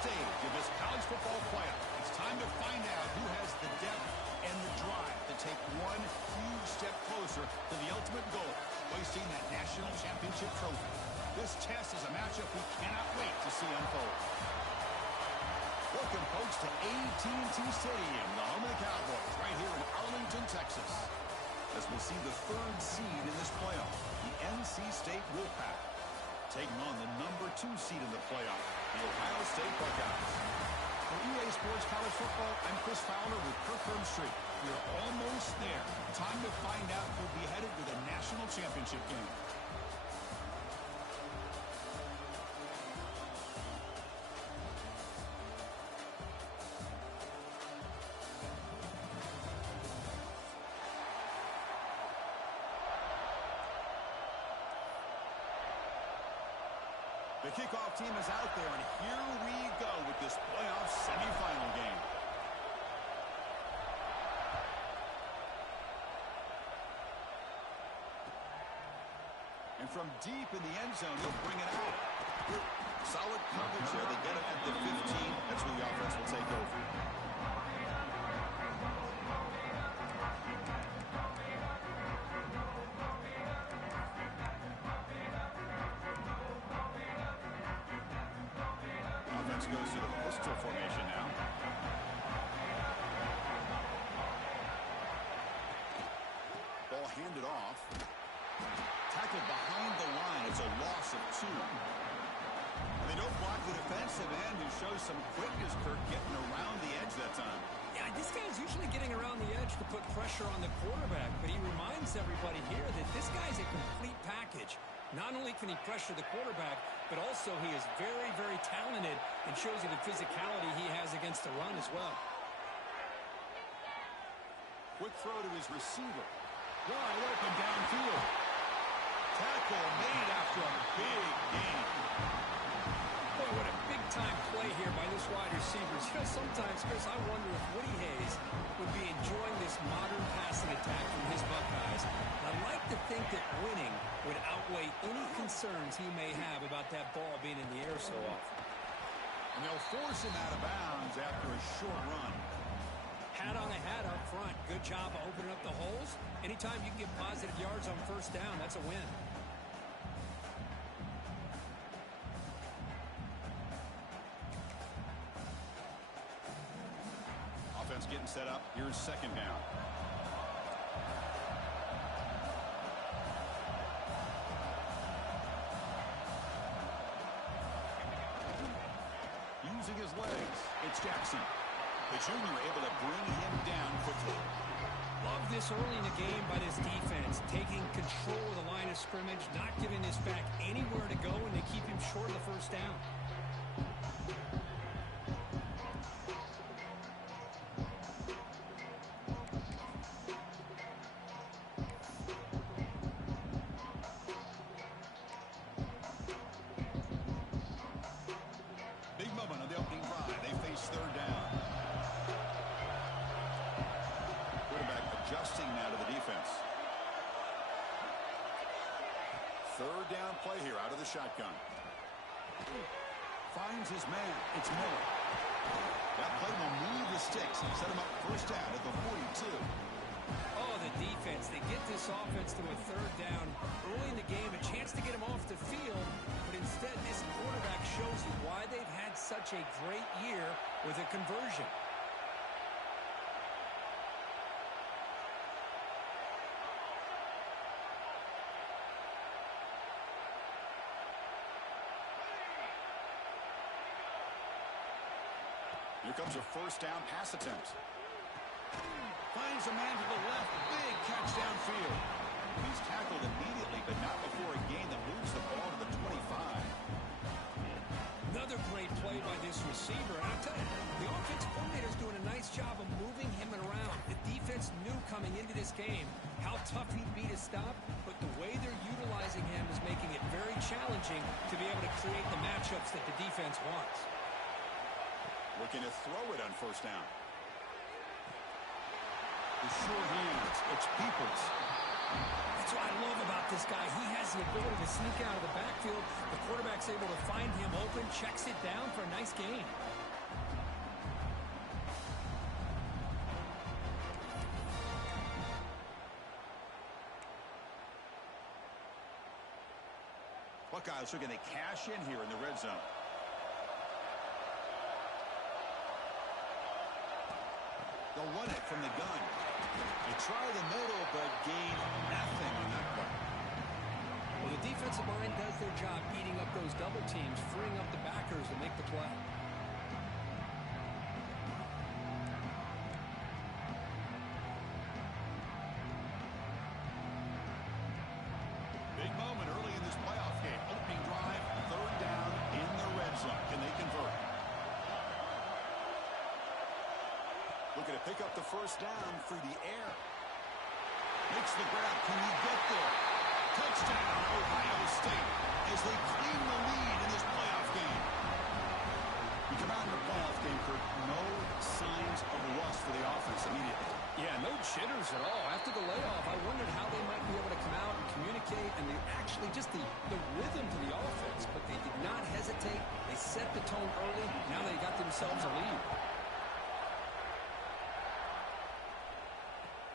stage of this college football playoff. It's time to find out who has the depth and the drive to take one huge step closer to the ultimate goal, hoisting that national championship trophy. This test is a matchup we cannot wait to see unfold. Welcome, folks, to AT&T Stadium, the home of the Cowboys, right here in Arlington, Texas, as we'll see the third seed in this playoff, the NC State Wolfpack, taking on the number 2 seed in the playoff, the Ohio State Buckeyes. For EA Sports College Football, I'm Chris Fowler with Kirk Herbstreit. We're almost there. Time to find out who'll be headed to the national championship game. The kickoff team is out there, and here we go with this playoff semifinal game. And from deep in the end zone, he'll bring it out. Solid coverage there. They get it at the 15. That's where the offense will take over. Goes to the pistol formation now. Ball handed off. Tackled behind the line. It's a loss of 2. And they don't block the defensive end, who shows some quickness, Kirk, getting around the edge that time. Yeah, this guy's usually getting around the edge to put pressure on the quarterback, but he reminds everybody here that this guy's a complete package. Not only can he pressure the quarterback, but also he is very, very talented and shows you the physicality he has against the run as well. Quick throw to his receiver. Wide open downfield. Tackle made after a big gain. Boy, what a big-time play here by this wide receiver. You know, sometimes, Chris, I wonder if Woody Hayes would be enjoying this modern passing attack from his Buckeyes. I'd like to think that winning would outweigh any concerns he may have about that ball being in the air so often. And they'll force him out of bounds after a short run. Hat on a hat up front. Good job of opening up the holes. Anytime you can get positive yards on first down, that's a win. Offense getting set up. Here's second down. Using his legs, it's Jackson. The junior able to bring him down quickly. Love this early in the game by this defense, taking control of the line of scrimmage, not giving this back anywhere to go, and they keep him short of the first down. Big moment on the opening drive. They face third down. Quarterback adjusting now to the defense. Third down play here out of the shotgun. Finds his man. It's Miller. That play will move the sticks and set him up first down at the 42. Oh, the defense. They get this offense to a third down early in the game, a chance to get him off the field, but instead this quarterback shows you why they've had such a great year with a conversion. Here comes a first down pass attempt. Finds a man to the left. Big catch downfield. He's tackled immediately, but not before a gain that moves the ball to the 25. Another great play by this receiver. And I'll tell you, the offensive coordinator is doing a nice job of moving him around. The defense knew coming into this game how tough he'd be to stop, but the way they're utilizing him is making it very challenging to be able to create the matchups that the defense wants. Looking to throw it on first down. The short hands. It's Peoples. That's That's what I love about this guy. He has the ability to sneak out of the backfield. The quarterback's able to find him open, checks it down for a nice gain. Buckeyes are going to cash in here in the red zone. They'll run it from the gun. They try the middle, but gain nothing on that play. Well, the defensive line does their job eating up those double teams, freeing up the backers to make the play. Big moment early in this playoff game. Opening drive, third down in the red zone. Can they convert? Looking to pick up the first down through the air. Makes the grab. Can he get there? Touchdown, Ohio State, as they claim the lead in this playoff game. We come out in the playoff game, Kurt. No signs of rust for the offense immediately. Yeah, no jitters at all. After the layoff, I wondered how they might be able to come out and communicate, and actually just the rhythm to the offense. But they did not hesitate. They set the tone early. Now they got themselves a lead.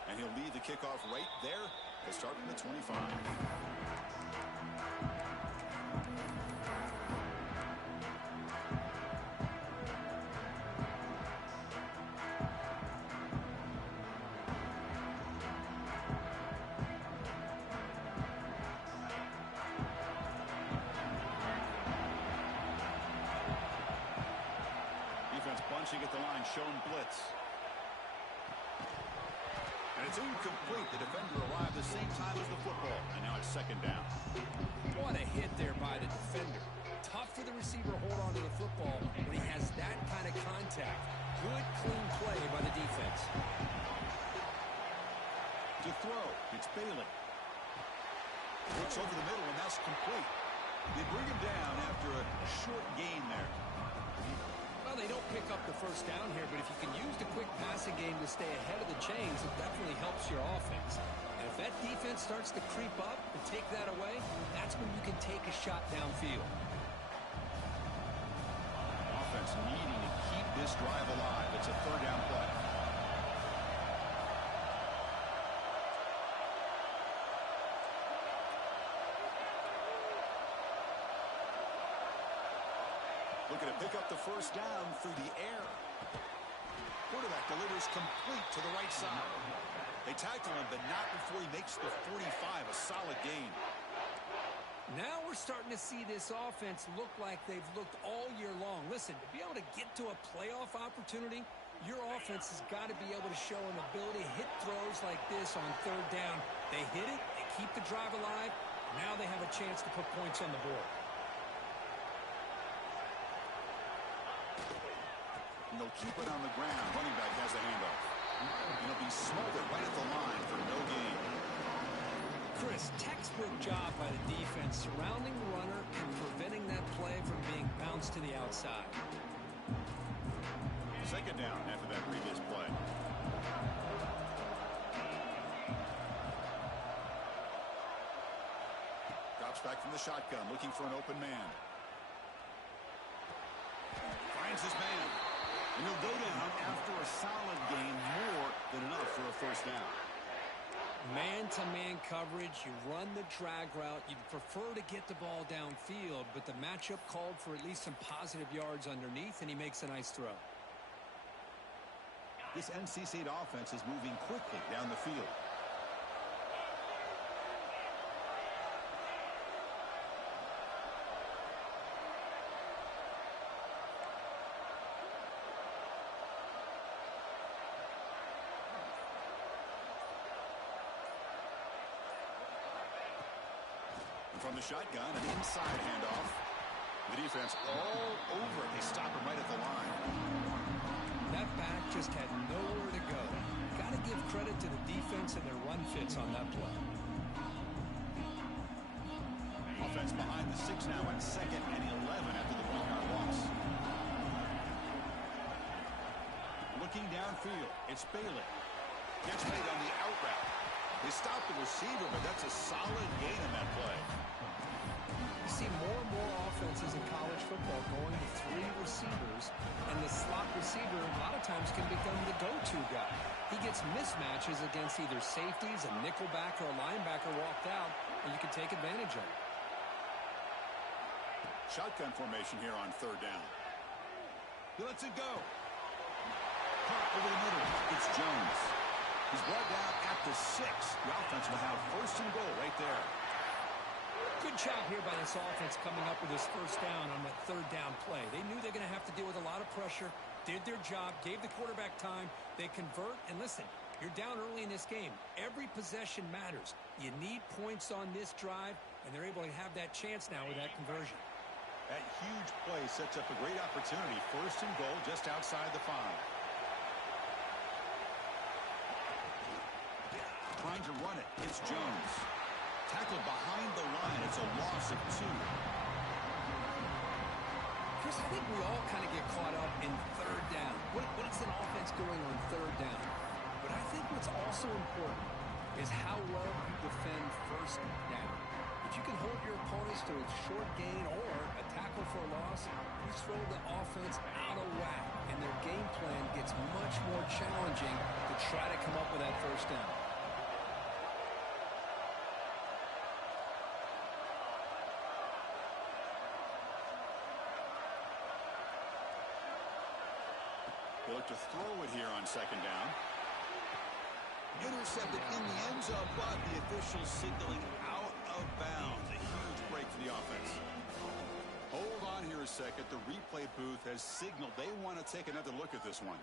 And he'll lead the kickoff right there. They start from the 25. Defense bunching at the line, shown blitz. And it's incomplete. The defender arrived the same time as the football. And now it's second down. What a hit there by the defender. Tough for the receiver to hold on to the football when he has that kind of contact. Good, clean play by the defense. To throw, it's Bailey. Looks over the middle, and that's complete. They bring him down after a short gain there. Well, they don't pick up the first down here, but if you can use the quick passing game to stay ahead of the chains, it definitely helps your offense. And if that defense starts to creep up and take that away, that's when you can take a shot downfield. Offense needing to keep this drive alive. It's a third down play. Looking to pick up the first down through the air. Quarterback delivers complete to the right side. They tackle him, but not before he makes the 45. A solid gain. Now we're starting to see this offense look like they've looked all year long. Listen, to be able to get to a playoff opportunity, your offense has got to be able to show an ability to hit throws like this on third down. They hit it, they keep the drive alive. Now they have a chance to put points on the board. And they'll keep it on the ground. Running back has the handoff. And he'll be smothered right at the line for no gain. Chris, textbook job by the defense surrounding the runner and preventing that play from being bounced to the outside. Second down after that previous play. Drops back from the shotgun, looking for an open man. Finds his man. And he'll go down after a solid gain, more than enough for a first down. Man-to-man coverage, you run the drag route. You'd prefer to get the ball downfield, but the matchup called for at least some positive yards underneath, and he makes a nice throw. This NC State offense is moving quickly down the field. From the shotgun, an inside handoff. The defense all over it. They stop him right at the line. That back just had nowhere to go. Got to give credit to the defense and their run fits on that play. Offense behind the 6 now at 2nd and 11 after the 1-yard loss. Looking downfield, it's Bailey. Gets made on the out route. They stopped the receiver, but that's a solid gain in that play. You see more and more offenses in college football going to 3 receivers, and the slot receiver a lot of times can become the go-to guy. He gets mismatches against either safeties, a nickelback, or a linebacker walked out, and you can take advantage of it. Shotgun formation here on 3rd down. He lets it go. Caught over the middle. It's Jones. He's brought down at the 6. The offense will have 1st and goal right there. Good job here by this offense coming up with this 1st down on the 3rd down play. They knew they're going to have to deal with a lot of pressure, did their job, gave the quarterback time. They convert, and listen, you're down early in this game. Every possession matters. You need points on this drive, and they're able to have that chance now with that conversion. That huge play sets up a great opportunity. 1st and goal just outside the 5. Trying to run it. It's Jones. Tackled behind the line. It's a loss of 2. Chris, I think we all kind of get caught up in 3rd down. What's an offense doing on 3rd down? But I think what's also important is how well you defend 1st down. If you can hold your opponents to a short gain or a tackle for a loss, you throw the offense out of whack, and their game plan gets much more challenging to try to come up with that 1st down. They look to throw it here on 2nd down. Intercepted in the end zone, but the officials signaling out of bounds. A huge break for the offense. Hold on here a second. The replay booth has signaled they want to take another look at this one.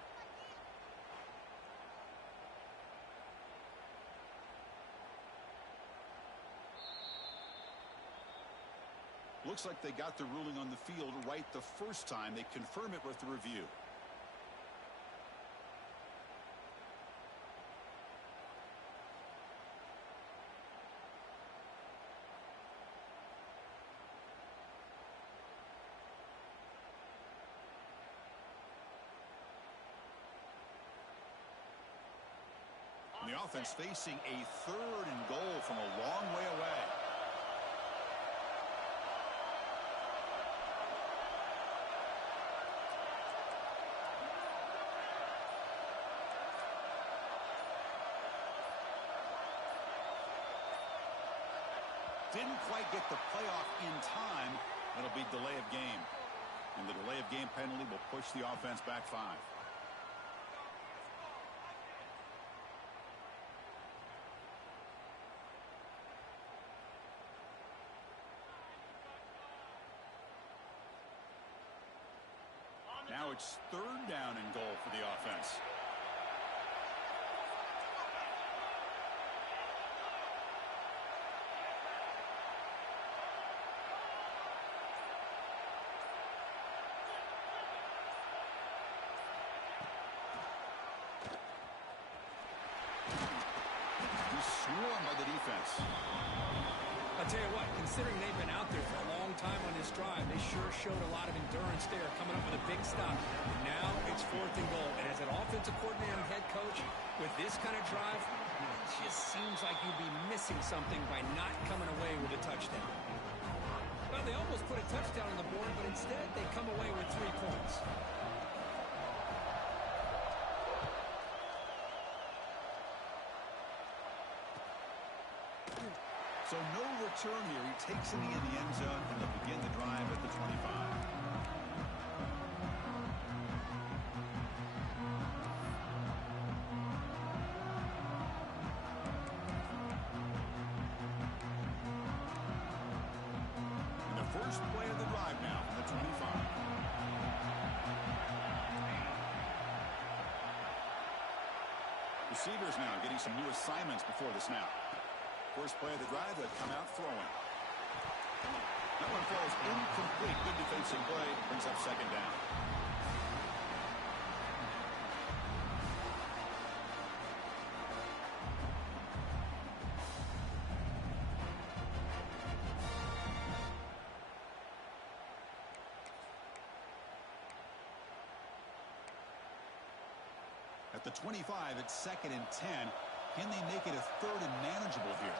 Looks like they got the ruling on the field right the first time. They confirm it with the review. And the offense facing a 3rd and goal from a long way away. Didn't quite get the playoff in time. It'll be delay of game. And the delay of game penalty will push the offense back 5. Now it's 3rd down and goal for the offense. He's swarmed by the defense. I'll tell you what, considering they've been out there for a long time on this drive, they sure showed a lot of endurance there, coming up with a big stop. Now it's 4th and goal. And as an offensive coordinator and head coach, with this kind of drive, it just seems like you'd be missing something by not coming away with a touchdown. Well, they almost put a touchdown on the board, but instead they come away with 3 points. So no return here. He takes it in the end zone, and they'll begin the drive at the 25. And the first play of the drive now from the 25. Receivers now getting some new assignments before the snap. First play of the drive, they'll come out throwing. That one falls incomplete. Good defensive play. Brings up 2nd down. At the 25, it's 2nd and 10. Can they make it a third and manageable here?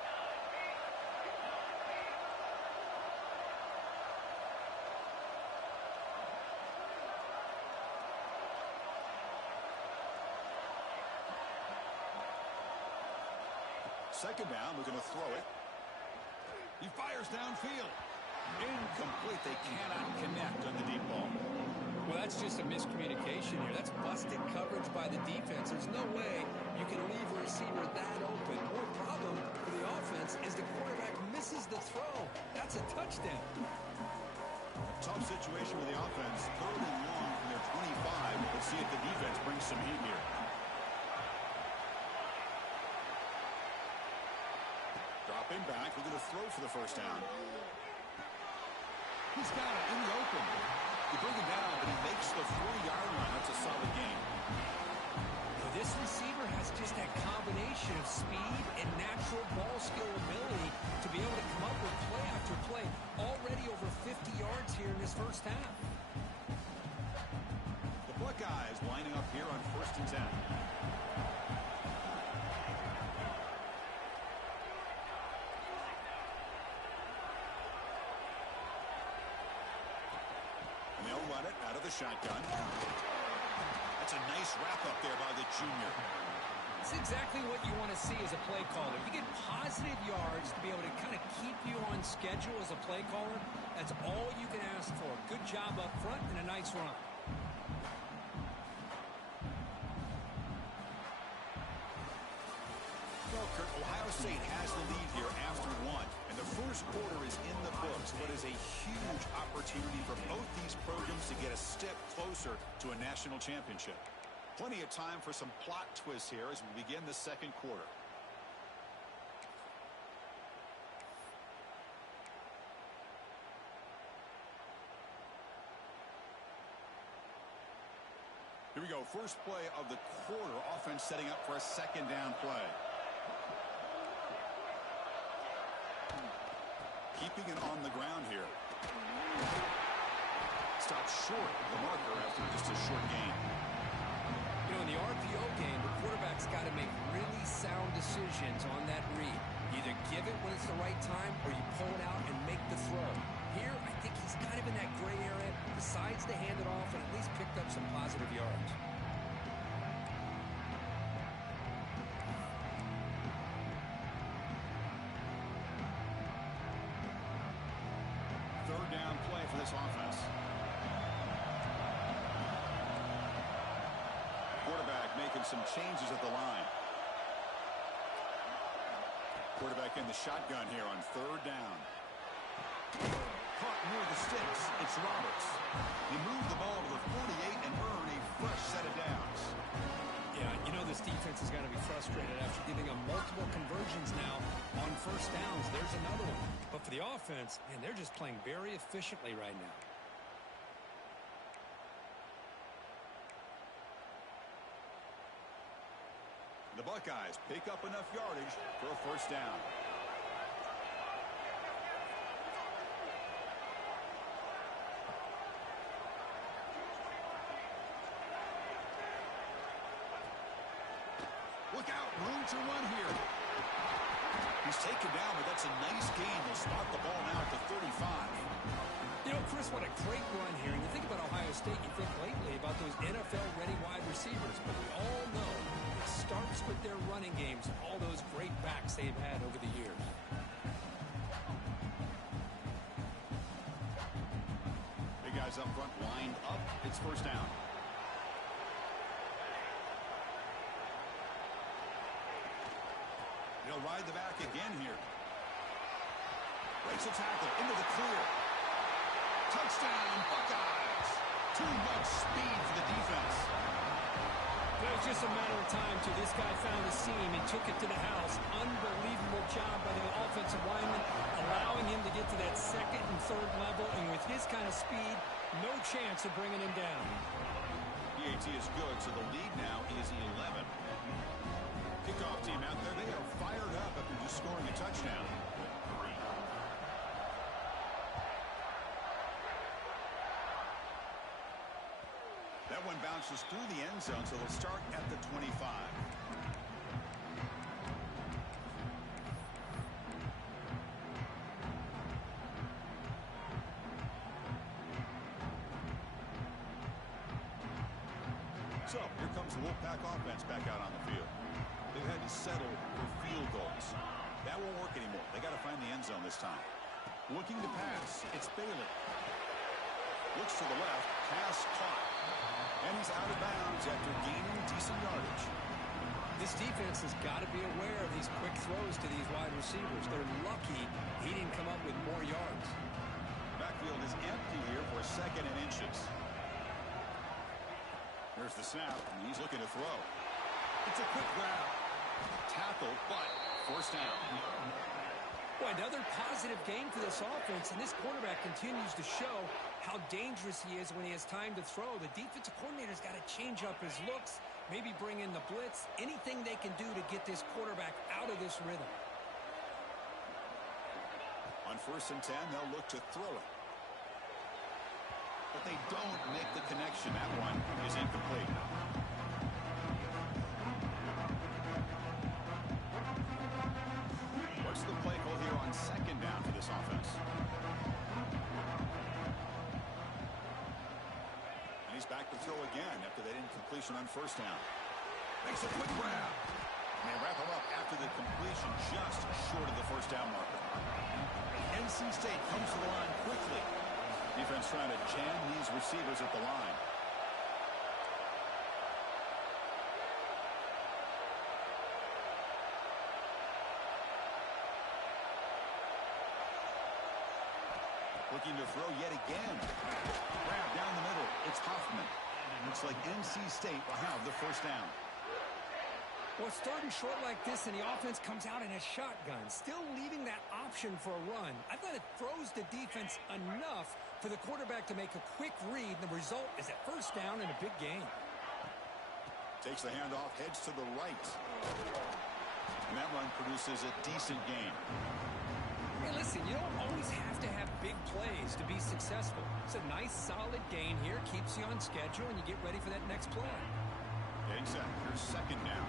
Second down, we're going to throw it. He fires downfield. Incomplete. They cannot connect on the deep ball. Well, that's just a miscommunication here. That's busted coverage by the defense. There's no way you can leave a receiver that open. More problem for the offense is the quarterback misses the throw. That's a touchdown. Tough situation for the offense. Third and long from their 25. Let's see if the defense brings some heat here. Dropping back. We're going to throw for the first down. He's got it in the open. You bring him down, but he makes the 40-yard line. That's a solid game. Now, this receiver has just that combination of speed and natural ball skill ability to be able to come up with play after play. Already over 50 yards here in this first half. The Buckeyes lining up here on 1st and 10. Run it out of the shotgun. That's a nice wrap-up there by the junior. It's exactly what you want to see as a play caller. You get positive yards to be able to kind of keep you on schedule as a play caller. That's all you can ask for. Good job up front and a nice run. Well, Kurt, Ohio State has the lead here after one. And the first quarter is in the books. What is a huge opportunity for both these programs to get a step closer to a national championship. Plenty of time for some plot twists here as we begin the second quarter. Here we go. First play of the quarter. Offense setting up for a second down play. Keeping it on the ground here. Stops short of the marker after just a short gain. You know, in the RPO game, the quarterback's got to make really sound decisions on that read. Either give it when it's the right time or you pull it out and make the throw. Here, I think he's kind of in that gray area, decides to hand it off and at least picked up some positive yards. Third down play for this offense. Quarterback making some changes at the line. Quarterback in the shotgun here on third down. Caught near the sticks. It's Roberts. He moved the ball to the 48 and earned a fresh set of downs. Yeah, you know this defense has got to be frustrated after giving them multiple conversions now on first downs. There's another one. But for the offense, man, they're just playing very efficiently right now. The Buckeyes pick up enough yardage for a first down. Look out, room to run here. He's taken down, but that's a nice gain. They'll spot the ball now at the 35. You know, Chris, what a great run here. And you think about Ohio State, you think lately about those NFL-ready wide receivers. But we all know it starts with their running games, all those great backs they've had over the years. Big guys up front lined up. It's first down. He'll ride the back again here. Breaks a tackle into the clear. Touchdown, Buckeyes. Too much speed for the defense. It was just a matter of time till this guy found a seam and took it to the house. Unbelievable job by the offensive lineman, allowing him to get to that second and third level. And with his kind of speed, no chance of bringing him down. PAT is good, so the lead now is 11. Kickoff team out there, they are fired up after just scoring a touchdown. That one bounces through the end zone, so they'll start at the 25. comes the Wolfpack offense back out on the field. They've had to settle for field goals. That won't work anymore. They got to find the end zone this time. Looking to pass. It's Bailey. Looks to the left. Pass caught. And he's out of bounds after gaining decent yardage. This defense has got to be aware of these quick throws to these wide receivers. They're lucky he didn't come up with more yards. Backfield is empty here for a second and inches. There's the snap, and he's looking to throw. It's a quick grab. Tackle, but first down. Boy, another positive game for this offense, and this quarterback continues to show how dangerous he is when he has time to throw. The defensive coordinator's got to change up his looks, maybe bring in the blitz, anything they can do to get this quarterback out of this rhythm. On 1st and 10, they'll look to throw it. But they don't make the connection. That one is incomplete. What's the play call here on 2nd down for this offense? And he's back to throw again after that incompletion on 1st down. Makes a quick grab. And they wrap him up after the completion just short of the 1st down marker. NC State comes to the line quickly. Defense trying to jam these receivers at the line. Looking to throw yet again. Grab down the middle. It's Hoffman. Looks like NC State will have the 1st down. Well, starting short like this and the offense comes out in a shotgun, still leaving that option for a run. I thought it throws the defense enough for the quarterback to make a quick read, and the result is a 1st down in a big game. Takes the handoff, heads to the right. And that run produces a decent gain. Hey, listen, you don't always have to have big plays to be successful. It's a nice, solid gain here, keeps you on schedule, and you get ready for that next play. Getting set. Here's 2nd down.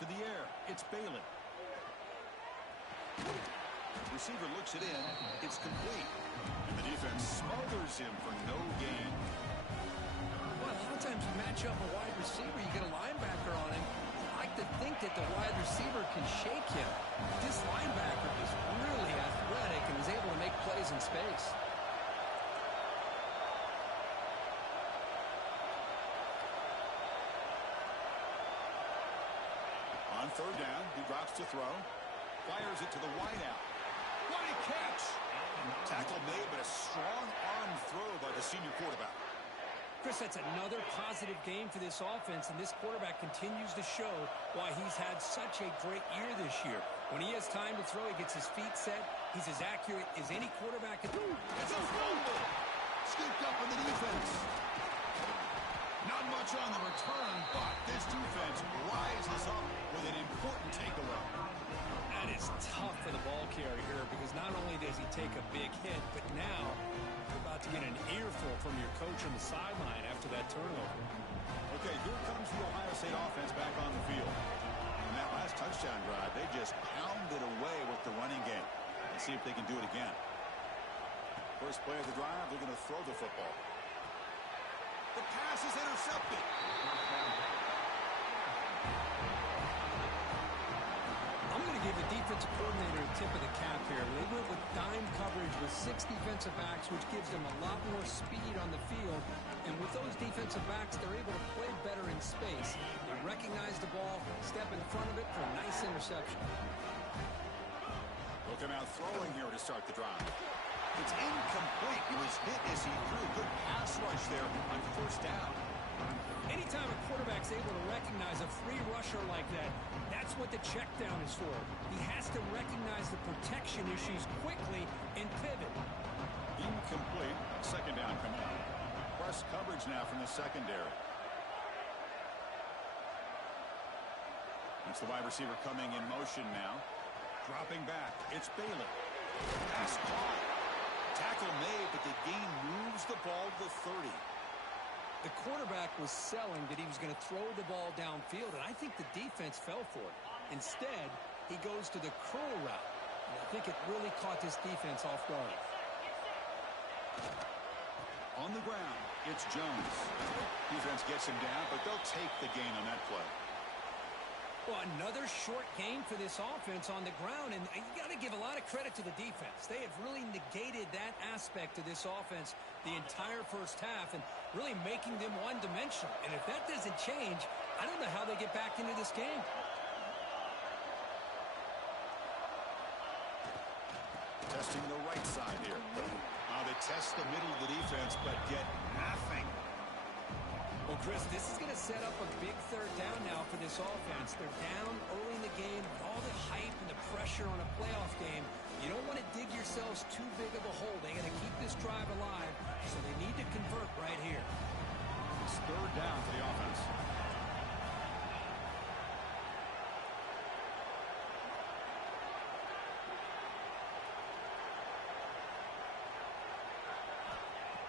To the air. It's Bailey. Receiver looks it in. It's complete. And the defense smothers him for no gain. Well, a lot of times you match up a wide receiver, you get a linebacker on him. I like to think that the wide receiver can shake him. This linebacker is really athletic and is able to make plays in space. On 3rd down, he drops to throw. Fires it to the wideout. What a catch! Tackle made, but a strong arm throw by the senior quarterback. Chris, that's another positive game for this offense, and this quarterback continues to show why he's had such a great year this year. When he has time to throw, he gets his feet set. He's as accurate as any quarterback can. It's a fumble! Scooped up in the defense. Not much on the return, but this defense rises up with an important takeaway. That is tough for the ball carrier here because not only does he take a big hit, but now you're about to get an earful from your coach on the sideline after that turnover. Okay, here comes the Ohio State offense back on the field. And that last touchdown drive, they just pounded away with the running game. Let's see if they can do it again. First play of the drive, they're going to throw the football. The pass is intercepted. I'm going to give the defensive coordinator a tip of the cap here. They went with dime coverage with 6 defensive backs, which gives them a lot more speed on the field. And with those defensive backs, they're able to play better in space. They recognize the ball, step in front of it for a nice interception. Looking out throwing here to start the drive. It's incomplete. He was hit as he threw a good pass rush there on 1st down. Anytime a quarterback's able to recognize a free rusher like that, that's what the check down is for. He has to recognize the protection issues quickly and pivot. Incomplete. 2nd down coming up. Press coverage now from the secondary. It's the wide receiver coming in motion now. Dropping back. It's Bailey. He's caught. Tackle made, but the gain moves the ball to the 30. The quarterback was selling that he was going to throw the ball downfield, and I think the defense fell for it. Instead, he goes to the curl route, and I think it really caught this defense off guard. On the ground, it's Jones. Defense gets him down, but they'll take the gain on that play. Well, another short game for this offense on the ground, and you got to give a lot of credit to the defense. They have really negated that aspect of this offense the entire first half and really making them one-dimensional. And if that doesn't change, I don't know how they get back into this game. Testing the right side here. They test the middle of the defense, but get nothing. Well, Chris, this is going to set up a big third down now for this offense. They're down early in the game with all the hype and the pressure on a playoff game. You don't want to dig yourselves too big of a hole. They got to keep this drive alive, so they need to convert right here. It's third down for the offense.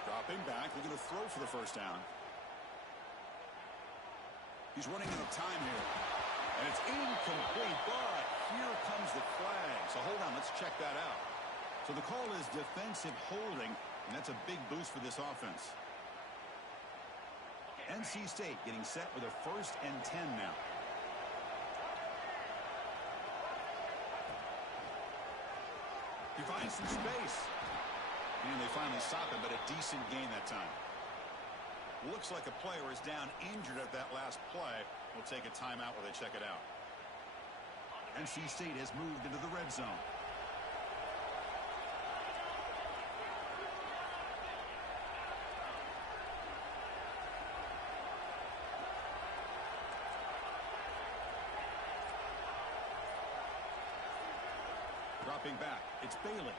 Dropping back, looking to throw for the first down. He's running out of time here. And it's incomplete, but here comes the flag. So hold on, let's check that out. So the call is defensive holding, and that's a big boost for this offense. NC State getting set with a 1st and 10 now. He finds some space. And they finally stop him, but a decent gain that time. Looks like a player is down injured at that last play. We'll take a timeout while they check it out. NC State has moved into the red zone. Dropping back, it's Bailey.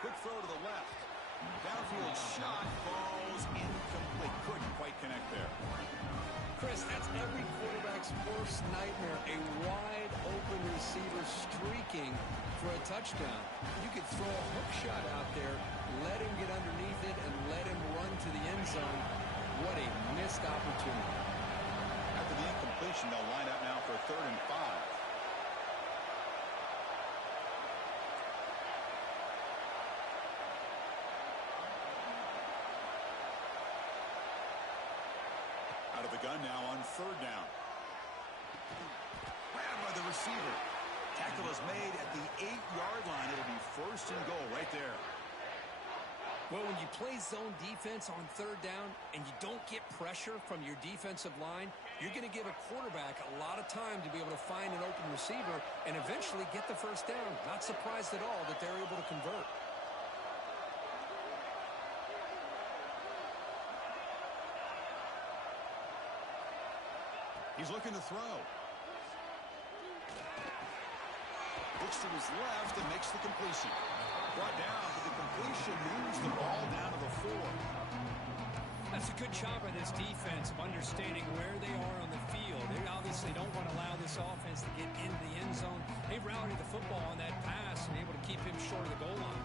Quick throw to the left. Downfield shot falls incomplete. Couldn't quite connect there. Chris, that's every quarterback's worst nightmare. A wide open receiver streaking for a touchdown. You could throw a hook shot out there, let him get underneath it, and let him run to the end zone. What a missed opportunity. After the incompletion, they'll line up now for 3rd and 5. Out of the gun now on 3rd down. Grabbed by the receiver. Tackle is made at the 8-yard line. It'll be 1st and goal right there. Well, when you play zone defense on 3rd down and you don't get pressure from your defensive line, you're going to give a quarterback a lot of time to be able to find an open receiver and eventually get the 1st down. Not surprised at all that they're able to convert. He's looking to throw. Looks to his left and makes the completion. Brought down, but the completion moves the ball down to the 4. That's a good job by this defense of understanding where they are on the field. They obviously don't want to allow this offense to get into the end zone. They rallied the football on that pass and able to keep him short of the goal line.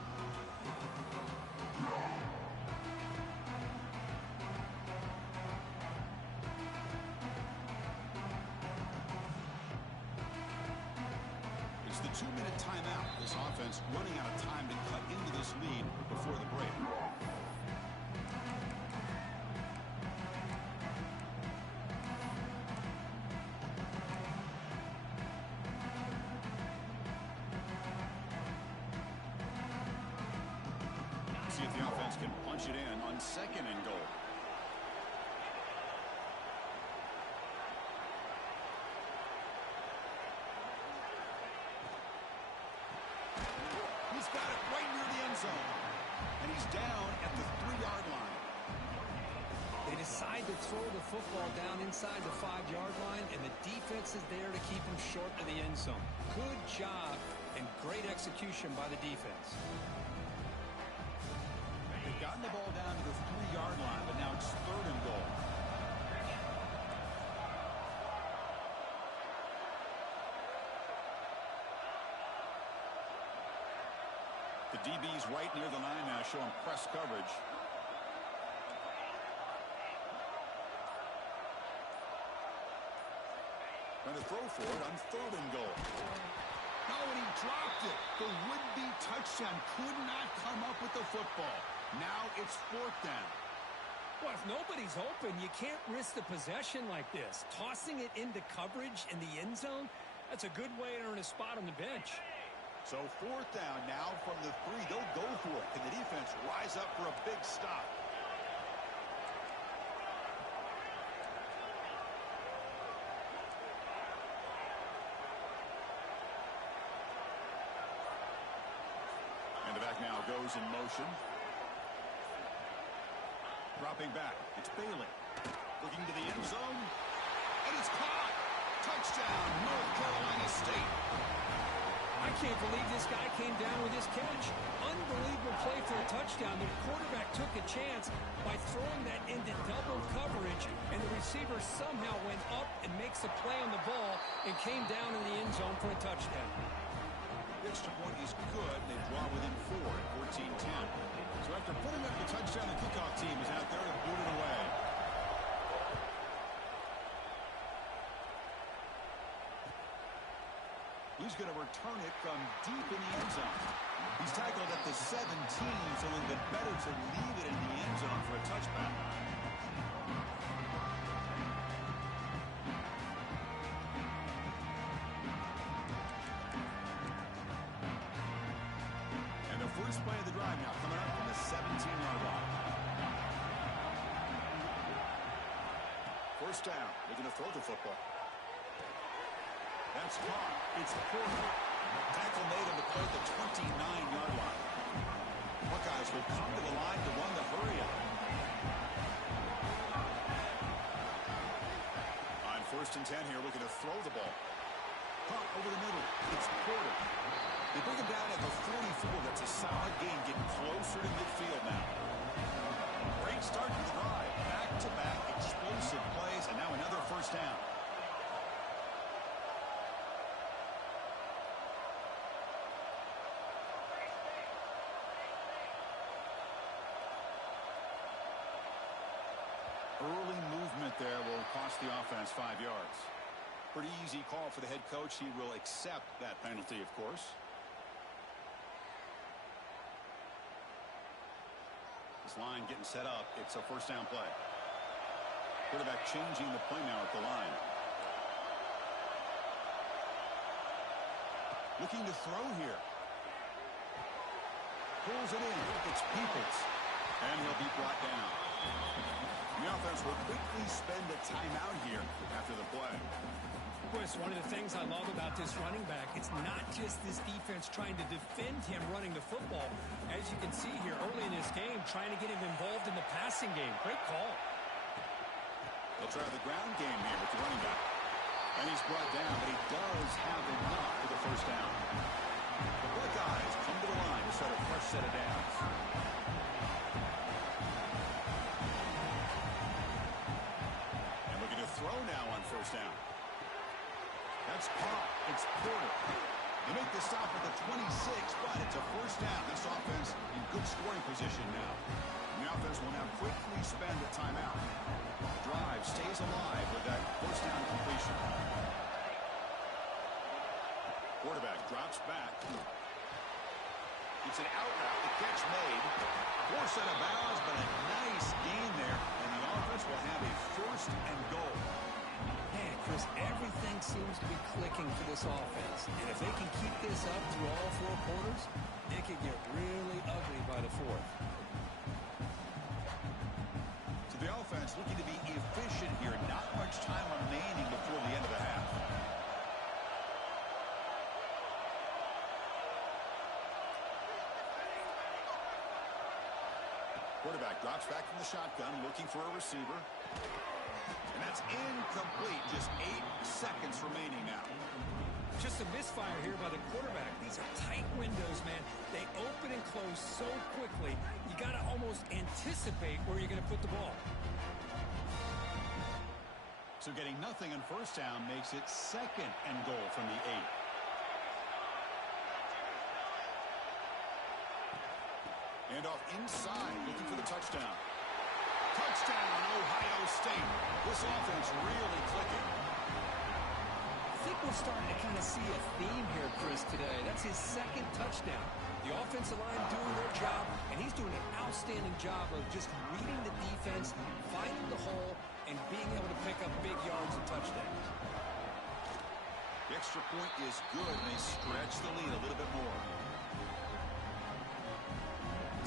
It's the 2-minute timeout. This offense running out of time to cut into this lead before the break. See if the offense can punch it in on 2nd and goal. He's got it right near the end zone. And he's down at the 3-yard line. They decide to throw the football down inside the 5-yard line, and the defense is there to keep him short of the end zone. Good job and great execution by the defense. They've gotten the ball down to the 3-yard line, but now it's 3rd and goal. The DB's right near the line now, showing press coverage. Trying to throw for it on 3rd and goal. No, and he dropped it. The would-be touchdown could not come up with the football. Now it's 4th down. Well, if nobody's open, you can't risk the possession like this. Tossing it into coverage in the end zone, that's a good way to earn a spot on the bench. So 4th down now from the 3. They'll go for it. Can the defense rise up for a big stop? And the back now goes in motion. Dropping back. It's Bailey. Looking to the end zone. And it's caught. Touchdown, North Carolina State. I can't believe this guy came down with his catch. Unbelievable play for a touchdown. The quarterback took a chance by throwing that into double coverage, and the receiver somehow went up and makes a play on the ball and came down in the end zone for a touchdown. The extra point is good, and they draw within 4 at 14-10. So after putting up the touchdown, the kickoff team is out there to boot it away. He's going to return it from deep in the end zone. He's tackled at the 17, so a little bit better to leave it in the end zone for a touchback. And the first play of the drive now coming up from the 17-yard line. 1st down. They're going to throw the football. That's caught. It's Porter. Tackle made on the play at the 29-yard line. Buckeyes will come to the line to run the hurry up. On 1st and 10 here, looking to throw the ball. Caught over the middle. It's Porter. They bring him down at the 44. That's a solid gain, getting closer to midfield now. Great start to the drive. Back-to-back explosive plays, and now another 1st down. Early movement there will cost the offense 5 yards. Pretty easy call for the head coach. He will accept that penalty, of course. This line getting set up. It's a 1st down play. Quarterback changing the play now at the line. Looking to throw here. Pulls it in. It's Peoples. And he'll be brought down. The offense will quickly spend a timeout here after the play. Of course, one of the things I love about this running back, it's not just this defense trying to defend him running the football. As you can see here early in this game, trying to get him involved in the passing game. Great call. They'll try the ground game here with the running back. And he's brought down, but he does have enough for the 1st down. The Buckeyes come to the line to start a fresh set of downs. And looking to throw now on 1st down. That's caught. It's Porter. They make the stop at the 26, but it's a 1st down. This offense in good scoring position now. And the offense will now quickly spend a timeout. The drive stays alive with that 1st down completion. Quarterback drops back. It's an out route. The catch made. Forced out of bounds, but a nice gain there. And the offense will have a 1st and goal. Man, Chris, everything seems to be clicking for this offense. And if they can keep this up through all 4 quarters, it could get really ugly by the 4th. So the offense looking to be efficient here. Not much time remaining before the end of the half. Quarterback drops back from the shotgun, looking for a receiver. And that's incomplete. Just 8 seconds remaining now. Just a misfire here by the quarterback. These are tight windows, man. They open and close so quickly. You got to almost anticipate where you're going to put the ball. So getting nothing on 1st down makes it 2nd and goal from the 8. And off inside, looking for the touchdown. Touchdown, Ohio State. This offense really clicking. starting to kind of see a theme here, Chris, today. That's his second touchdown. The offensive line doing their job, and he's doing an outstanding job of just reading the defense, finding the hole, and being able to pick up big yards and touchdowns. The extra point is good, and they stretch the lead a little bit more.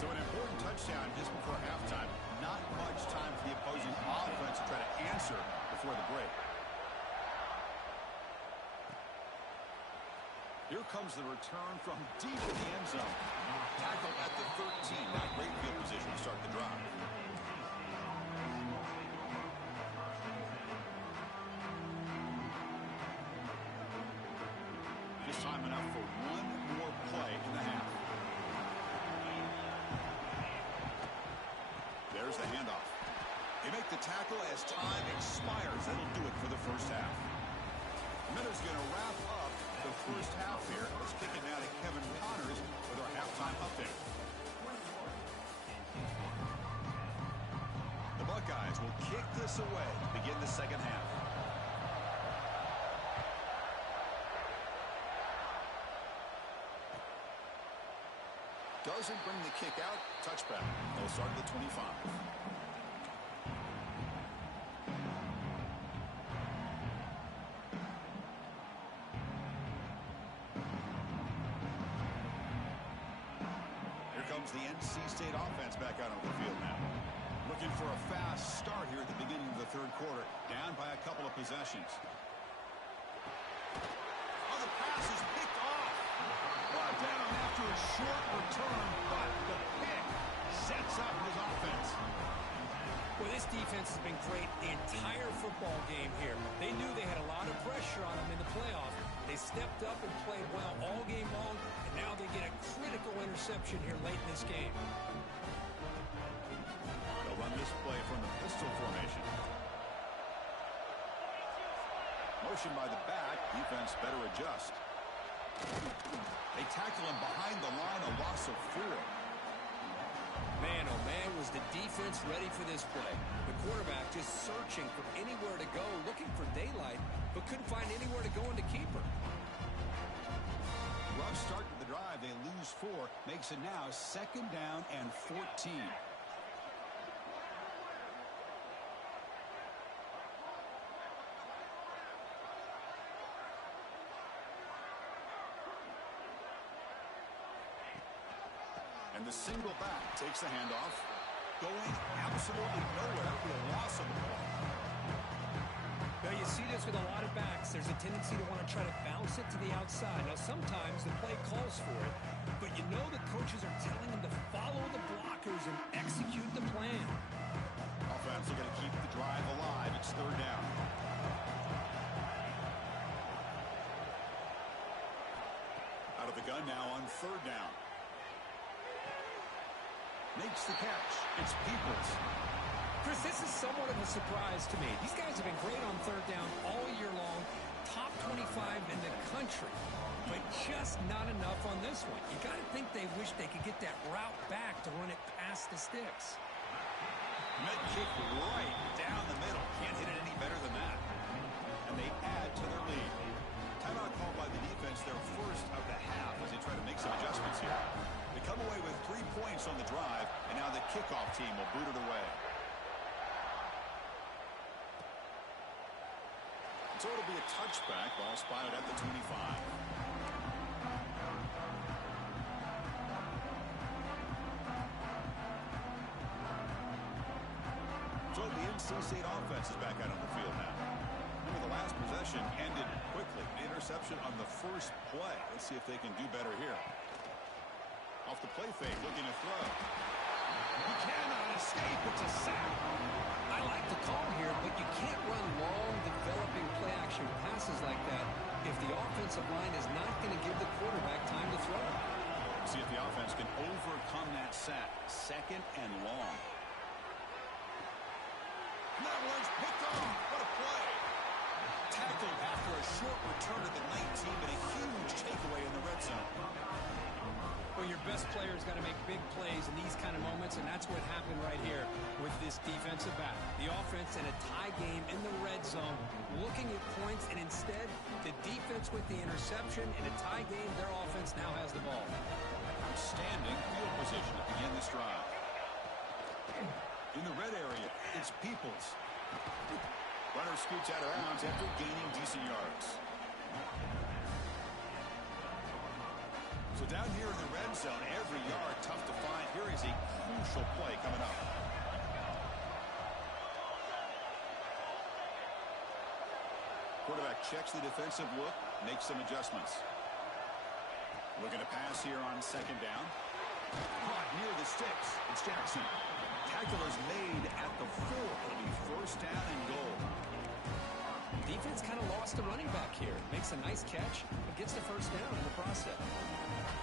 So an important touchdown just before halftime. Not much time for the opposing offense to try to answer before the break. Here comes the return from deep in the end zone. Tackle at the 13. Not great field position to start the drive. Just time enough for one more play in the half. There's the handoff. They make the tackle as time expires. That'll do it for the first half. Miller's going to wrap up the first half here. Let's kick it now to Kevin Connors with our halftime update. The Buckeyes will kick this away to begin the second half. Doesn't bring the kick out. Touchback. They'll start at the 25. The NC State offense back out on the field now. Looking for a fast start here at the beginning of the third quarter. Down by a couple of possessions. Oh, the pass is picked off. Brought down after a short return, but the pick sets up his offense. Well, this defense has been great the entire football game here. They knew they had a lot of pressure on them in the playoff. They stepped up and played well all game long, and now they get a critical interception here late in this game. They'll run this play from the pistol formation. Motion by the back. Defense better adjust. They tackle him behind the line, a loss of 4. Man, oh man, was the defense ready for this play. The quarterback just searching for anywhere to go, looking for daylight, but couldn't find anywhere to go into keeper. Rough start to the drive. They lose 4. Makes it now 2nd down and 14. And the single back takes the handoff. Going absolutely nowhere for a loss of the ball. Now you see this with a lot of backs. There's a tendency to want to try to bounce it to the outside. Now sometimes the play calls for it, but you know the coaches are telling them to follow the blockers and execute the plan. Offense are going to keep the drive alive. It's 3rd down. Out of the gun now on 3rd down. Makes the catch. It's Peoples. Chris, this is somewhat of a surprise to me. These guys have been great on 3rd down all year long. Top 25 in the country. But just not enough on this one. You got to think they wish they could get that route back to run it past the sticks. Med kick right down the middle. Can't hit it any better than that. And they add to their lead. Timeout called by the defense, their first of the half, as they try to make some adjustments here. They come away with 3 points on the drive, and now the kickoff team will boot it away. So it'll be a touchback. Ball spotted at the 25. So the NC State offense is back out on the field now. Remember, the last possession ended quickly. The interception on the first play. Let's see if they can do better here. Off the play fake, looking to throw. He cannot escape. It's a sack. I like the call here, but you can't run long, developing play-action passes like that if the offensive line is not going to give the quarterback time to throw. See if the offense can overcome that sack. 2nd and long. That one's picked off. What a play. Tackled after a short return to the 19, but a huge takeaway in the red zone. Well, your best player's got to make big plays in these kind of moments, and that's what happened right here with this defensive back. The offense in a tie game in the red zone, looking at points, and instead, the defense with the interception. In a tie game, their offense now has the ball. Outstanding field position to begin this drive. In the red area, it's Peoples. Runner scoots out of bounds after gaining decent yards. So down here in the red zone, every yard tough to find. Here is a crucial play coming up. Quarterback checks the defensive look, makes some adjustments. Looking to pass here on second down. Caught near the sticks. It's Jackson. Tackle is made at the 4. It'll be first down and goal. Defense kind of lost the running back here. Makes a nice catch, but gets the first down in the process.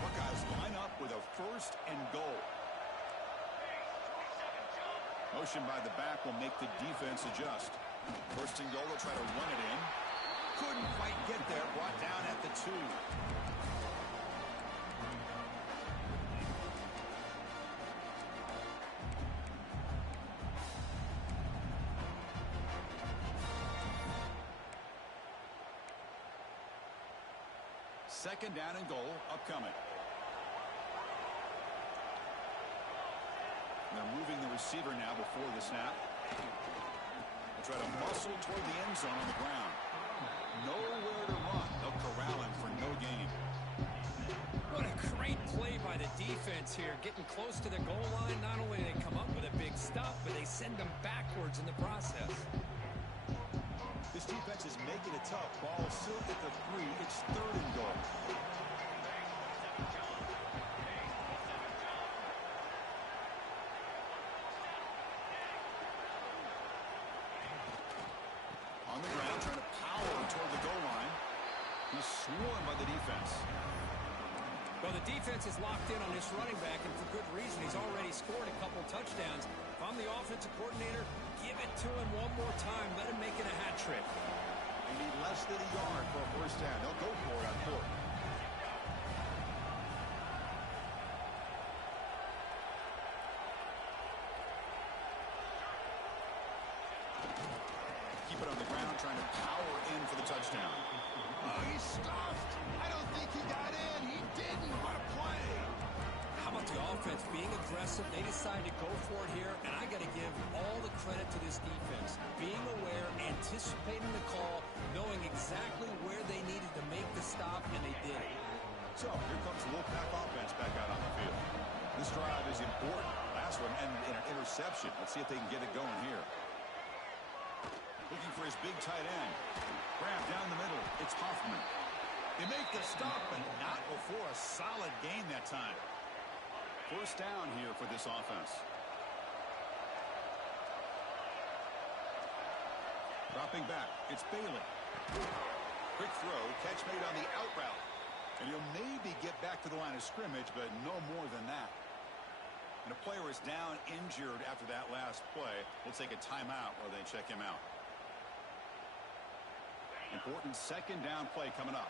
Buckeyes line up with a first and goal. Motion by the back will make the defense adjust. First and goal, they'll try to run it in. Couldn't quite get there. Brought down at the 2. Second down and goal upcoming. They're moving the receiver now before the snap. They'll try to muscle toward the end zone on the ground. Nowhere to run. They'll corral him for no gain. What a great play by the defense here. Getting close to the goal line. Not only do they come up with a big stop, but they send them backwards in the process. This defense is making it tough. Ball still at the 3. It's third and goal. On the ground, trying to power toward the goal line. He's swarmed by the defense. Well, the defense is locked in on this running back, and for good reason. He's already scored a couple touchdowns. If I'm the offensive coordinator, give it to him one more time. Let him make it a hat trick. They need less than a yard for a first down. They'll go for it on 4th. Keep it on the ground, trying to power in for the touchdown. Oh, he's stuffed. I don't think he got in. He didn't. What a play. How about the offense being aggressive? They decided to go for it here, and I got to give all the credit to this defense. Being aware, anticipating the call, knowing exactly where they needed to make the stop, and they did it. So, here comes the Wolfpack offense back out on the field. This drive is important. Last one ended in an interception. Let's see if they can get it going here. Looking for his big tight end. Grab down the middle. It's Hoffman. They make the stop, but not before a solid gain that time. First down here for this offense. Dropping back. It's Bailey. Quick throw. Catch made on the out route. And he'll maybe get back to the line of scrimmage, but no more than that. And a player is down injured after that last play. We'll take a timeout while they check him out. Important second down play coming up.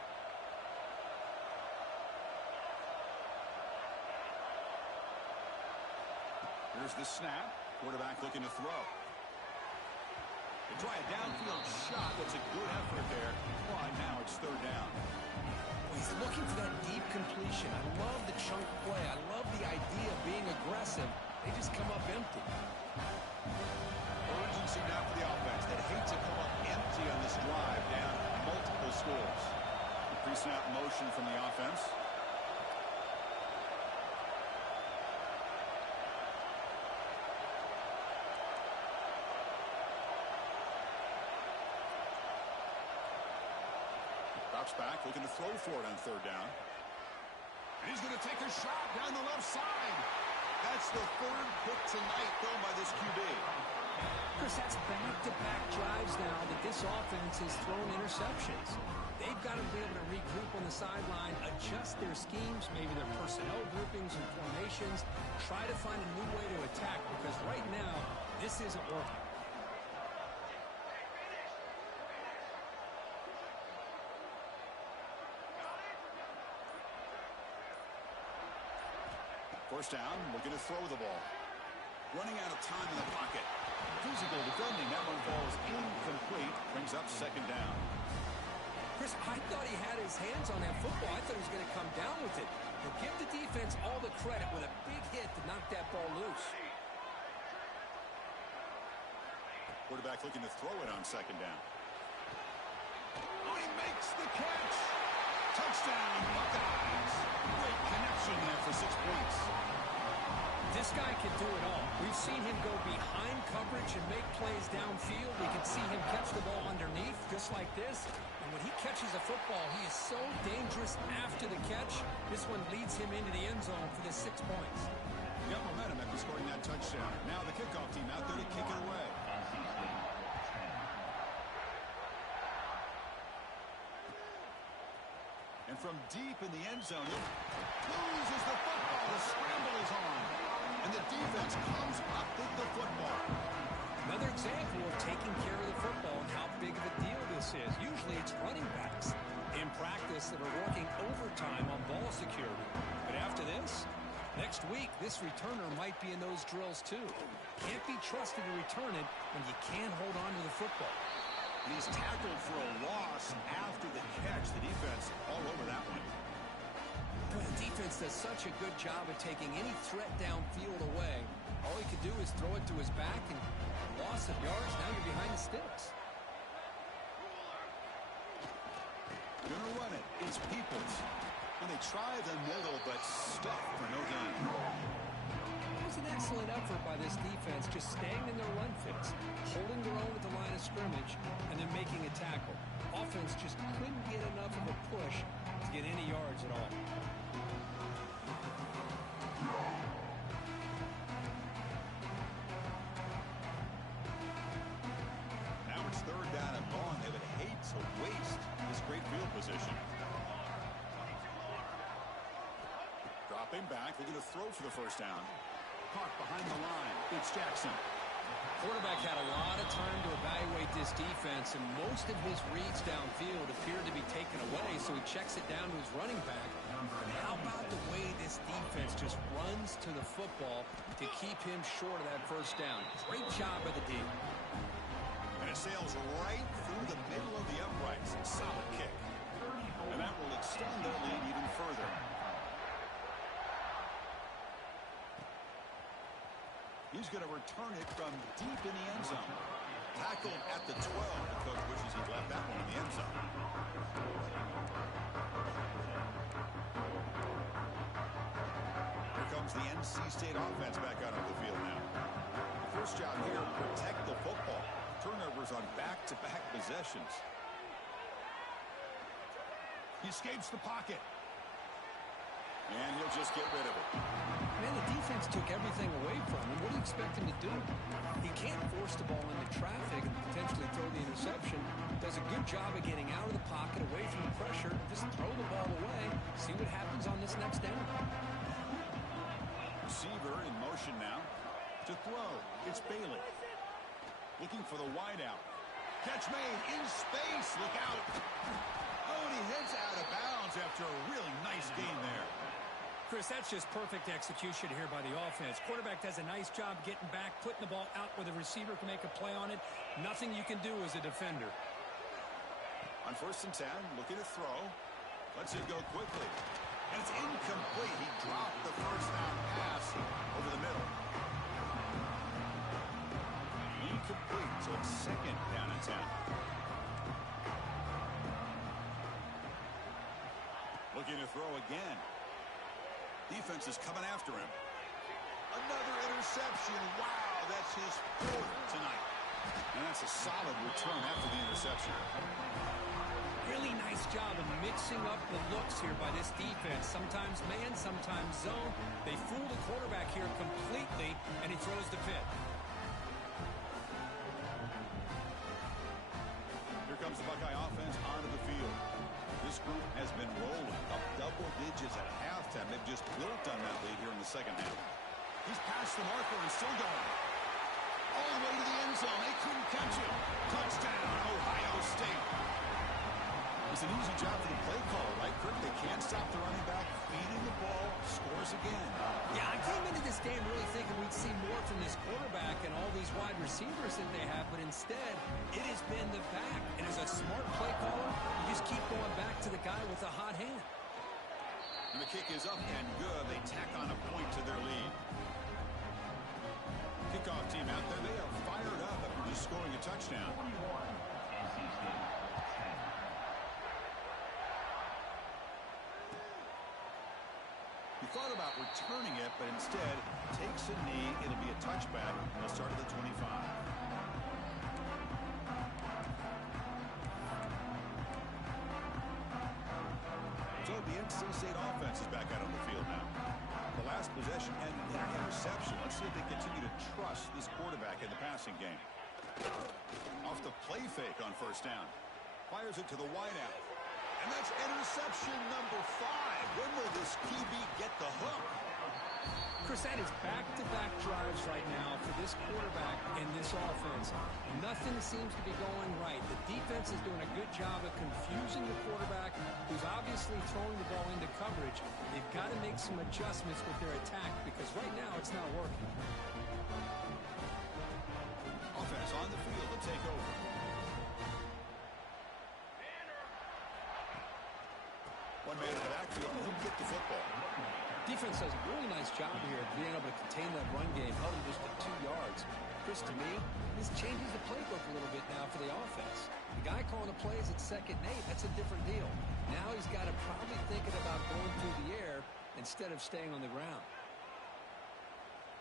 Here's the snap. Quarterback looking to throw. They try a downfield shot. That's a good effort there. But now it's third down. He's looking for that deep completion. I love the chunk play. I love the idea of being aggressive. They just come up empty. Urgency now for the offense. They'd hate to come up empty on this drive, down multiple scores. The pre-snap motion from the offense. Drops back, looking to throw for it on third down. And he's going to take a shot down the left side. That's the third pick tonight thrown by this QB. Chris, that's back-to-back drives now that this offense has thrown interceptions. They've got to be able to regroup on the sideline, adjust their schemes, maybe their personnel groupings and formations, try to find a new way to attack, because right now, this isn't working. First down, looking to throw the ball. Running out of time in the pocket. Physical defending. That one falls incomplete. Brings up second down. Chris, I thought he had his hands on that football. I thought he was going to come down with it. But give the defense all the credit with a big hit to knock that ball loose. Quarterback looking to throw it on second down. Oh, he makes the catch. Touchdown, Buckeyes. Great connection there for 6 points. This guy can do it all. We've seen him go behind coverage and make plays downfield. We can see him catch the ball underneath just like this. And when he catches a football, he is so dangerous after the catch. This one leads him into the end zone for the 6 points. Got momentum after scoring that touchdown. Now the kickoff team out there to kick it away. And from deep in the end zone, he loses the football. The scramble is on. And the defense comes up with the football. Another example of taking care of the football and how big of a deal this is. Usually it's running backs in practice that are working overtime on ball security. But after this, next week, this returner might be in those drills too. Can't be trusted to return it when you can't hold on to the football. And he's tackled for a loss after the catch. The defense all over that one. The defense does such a good job of taking any threat downfield away. All he could do is throw it to his back and loss of yards. Now you're behind the sticks. Gonna run it. It's Peoples. And they try the middle, but stuck for no gain. It was an excellent effort by this defense, just staying in their run fits, holding their own at the line of scrimmage, and then making a tackle. Offense just couldn't get enough of a push to get any yards at all. Now it's third down and long. They would hate to waste this great field position. Dropping back, looking to throw for the first down. Caught behind the line. It's Jackson. Quarterback had a lot of time to evaluate this defense, and most of his reads downfield appeared to be taken away, so he checks it down to his running back. How about the way this defense just runs to the football to keep him short of that first down? Great job by the D. And it sails right through the middle of the uprights. Solid kick. And that will extend their lead even further. He's going to return it from deep in the end zone. Tackled at the 12. The coach wishes he'd left that one in the end zone. Here comes the NC State offense back out on the field now. The first job here, protect the football. Turnovers on back-to-back possessions. He escapes the pocket. And he'll just get rid of it. Man, the defense took everything away from him. What do you expect him to do? He can't force the ball into traffic and potentially throw the interception. Does a good job of getting out of the pocket, away from the pressure. Just throw the ball away. See what happens on this next down. Receiver in motion now. To throw. It's Bailey. Looking for the wideout. Catch made in space. Look out. Oh, and he heads out of bounds after a really nice gain there. Chris, that's just perfect execution here by the offense. Quarterback does a nice job getting back, putting the ball out where the receiver can make a play on it. Nothing you can do as a defender. On 1st and 10, looking to throw. Lets it go quickly. And it's incomplete. He dropped the first down pass over the middle. Incomplete, so it's second down and 10. Looking to throw again. Defense is coming after him. Another interception. Wow, that's his 4th tonight. And that's a solid return after the interception. Really nice job of mixing up the looks here by this defense. Sometimes man, sometimes zone. They fool the quarterback here completely, and he throws the pick. Here comes the Buckeye offense onto the field. This group has been rolling up double digits at halftime. They've just built on that lead here in the second half. He's past the marker and still going. All the way to the end zone. They couldn't catch him. Touchdown, Ohio State. It's an easy job for the play caller, right, Kirk? They can't stop the running back, feeding the ball, scores again. Yeah, I came into this game really thinking we'd see more from this quarterback and all these wide receivers that they have, but instead, it has been the back. And as a smart play caller, you just keep going back to the guy with the hot hand. And the kick is up and good. They tack on a point to their lead. Kickoff team out there, they are fired up after just scoring a touchdown. He thought about returning it, but instead takes a knee. It'll be a touchback. They'll start at the 25. So the NC State offense is back out on the field now. The last possession ended in an interception. Let's see if they continue to trust this quarterback in the passing game. Off the play fake on first down. Fires it to the wideout. And that's interception number 5. When will this QB get the hook? Chris, that is back-to-back drives right now for this quarterback and this offense. Nothing seems to be going right. The defense is doing a good job of confusing the quarterback, who's obviously throwing the ball into coverage. They've got to make some adjustments with their attack because right now it's not working. Offense on the field to take over. One man in the backfield, he'll get the football. Defense does a really nice job here of being able to contain that run game, held him just at 2 yards. Chris, to me, this changes the playbook a little bit now for the offense. The guy calling the plays at 2nd and 8, that's a different deal. Now he's got to probably thinking about going through the air instead of staying on the ground.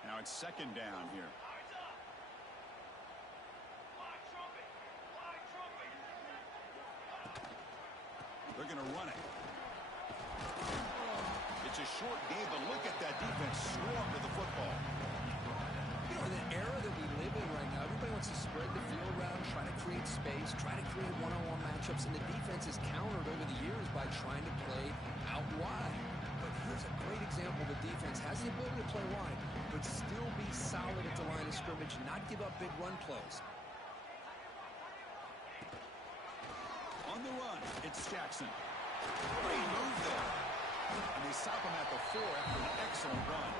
Now it's 2nd down here. They're going to run it. It's a short game, but look at that defense swarm to the football. You know, in the era that we live in right now, everybody wants to spread the field around, try to create space, try to create one-on-one matchups, and the defense is countered over the years by trying to play out wide. But here's a great example. The defense has the ability to play wide, but still be solid at the line of scrimmage, not give up big run plays. On the run, it's Jackson. Great move there. And they stop him at the 4 after an excellent run.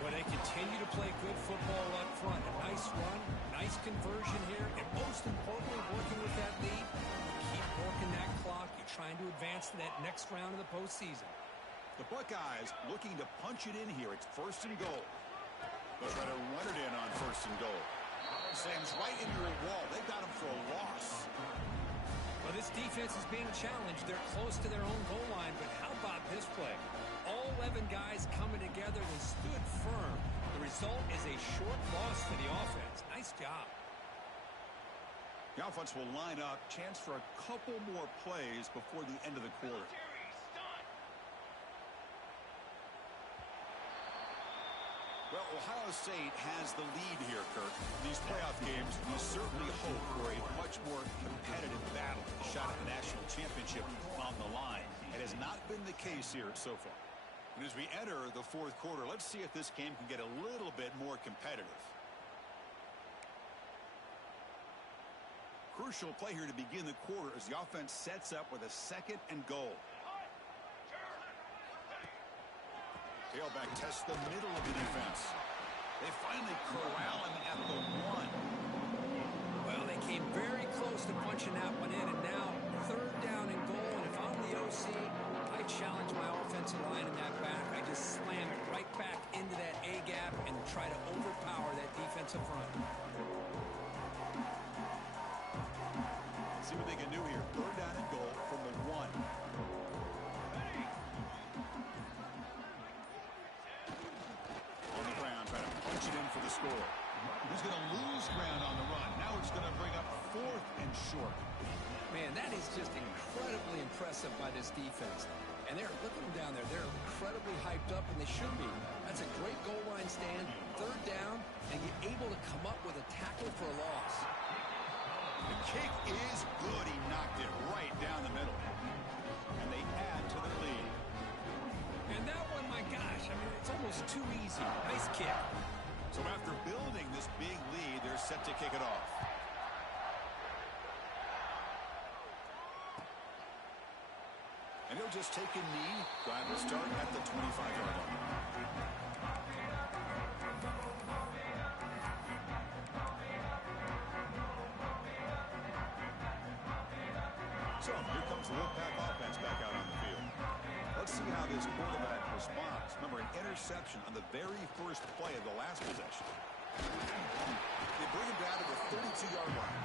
Well, they continue to play good football up front. A nice run, nice conversion here, and most importantly, working with that lead, you keep working that clock. You're trying to advance to that next round of the postseason. The Buckeyes looking to punch it in here. It's 1st and goal. They'll try to run it in on 1st and goal. Slams right into a wall. They got him for a loss. Well, this defense is being challenged. They're close to their own goal line, but how about this play? All 11 guys coming together. They stood firm. The result is a short loss for the offense. Nice job. The offense will line up. Chance for a couple more plays before the end of the quarter. Well, Ohio State has the lead here, Kirk. These playoff games, we certainly hope for a much more competitive battle. A shot at the national championship on the line. It has not been the case here so far. And as we enter the 4th quarter, let's see if this game can get a little bit more competitive. Crucial play here to begin the quarter as the offense sets up with a 2nd and goal. Tailback tests the middle of the defense. They finally corral him at the 1. Well, they came very close to punching that one in, and now 3rd down and goal. And if I'm the OC, I challenge my offensive line in that back. I just slam it right back into that A gap and try to overpower that defensive front. See what they can do here. 3rd down and goal from the 1. For the score. He's going to lose ground on the run. Now it's going to bring up 4th and short. Man, that is just incredibly impressive by this defense. And look at them down there. They're incredibly hyped up, and they should be. That's a great goal line stand, 3rd down, and you're able to come up with a tackle for a loss. The kick is good. He knocked it right down the middle. And they add to their lead. And that one, my gosh, I mean, it's almost too easy. Nice kick. So after building this big lead, they're set to kick it off. And he'll just take a knee. Drive will start at the 25-yard line. So here comes the Wolfpack offense back out on the field. Let's see how this quarterback responds. Remember, an interception on the very first play of the last possession. They bring him down to the 32-yard line.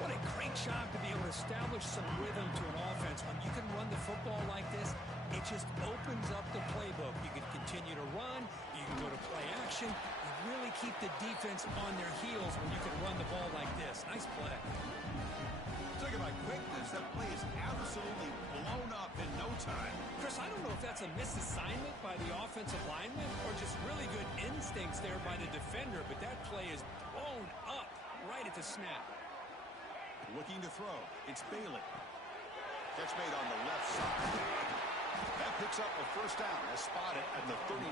What a great job to be able to establish some rhythm to an offense. When you can run the football like this, it just opens up the playbook. You can continue to run. You can go to play action. You really keep the defense on their heels when you can run the ball like this. Nice play. Talking about quickness, that play is absolutely blown up in no time. Chris, I don't know if that's a misassignment by the offensive lineman or just really good instincts there by the defender, but that play is blown up right at the snap. Looking to throw. It's Bailey. Catch made on the left side. That picks up a first down. They'll spot it at the 39.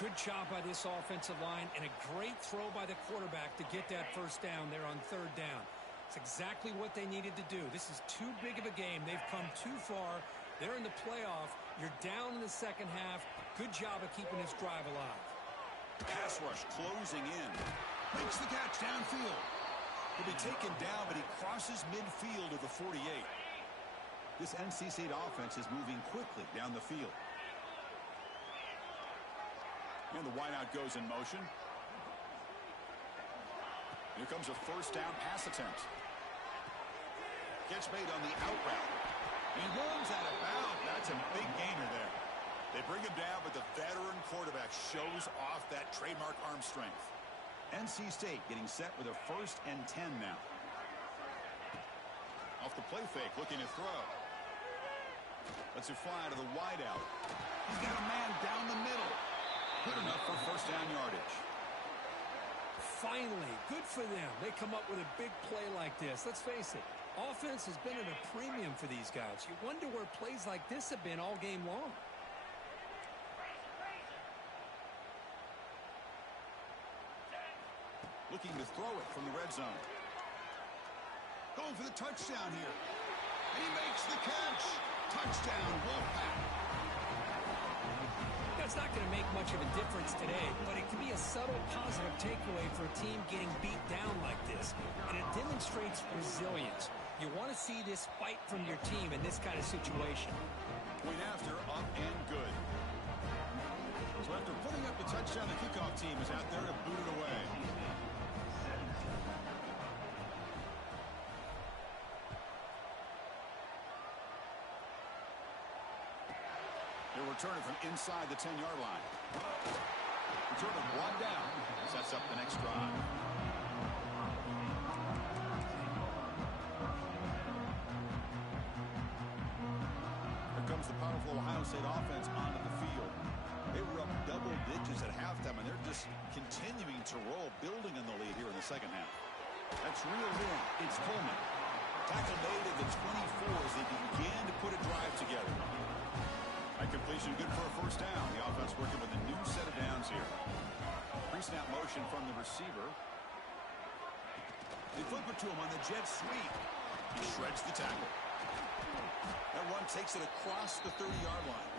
Good job by this offensive line and a great throw by the quarterback to get that first down there on third down. It's exactly what they needed to do. This is too big of a game. They've come too far. They're in the playoff. You're down in the second half. Good job of keeping this drive alive. Pass rush closing in. Makes the catch downfield. He'll be taken down, but he crosses midfield of the 48. This NC State offense is moving quickly down the field. And the wideout goes in motion. Here comes a first down pass attempt. Catch made on the out route. He runs out of bounds. That's a big gainer there. They bring him down, but the veteran quarterback shows off that trademark arm strength. NC State getting set with a 1st and 10 now. Off the play fake, looking to throw. Lets it fly to the wideout. He's got a man down the middle. Good enough for first down yardage. Finally, good for them. They come up with a big play like this. Let's face it, offense has been at a premium for these guys. You wonder where plays like this have been all game long. Looking to throw it from the red zone. Going for the touchdown here. And he makes the catch. Touchdown, Wolfpack. That's not going to make much of a difference today, but it can be a subtle positive takeaway for a team getting beat down like this. And it demonstrates resilience. You want to see this fight from your team in this kind of situation. Point after, up and good. So after putting up the touchdown, the kickoff team is out there to boot it away. They'll return it from inside the 10-yard line. Return it one down. Sets up the next drive. Here comes the powerful Ohio State offense onto the field. They were up double digits at halftime, and they're just continuing to roll, building on the lead here in the second half. That's reeled in. It's Coleman. Tackle made at the 24 as they began to put a drive together. That completion good for a first down. The offense working with a new set of downs here. Pre-snap motion from the receiver. They flip it to him on the jet sweep. He shreds the tackle. That run takes it across the 30-yard line.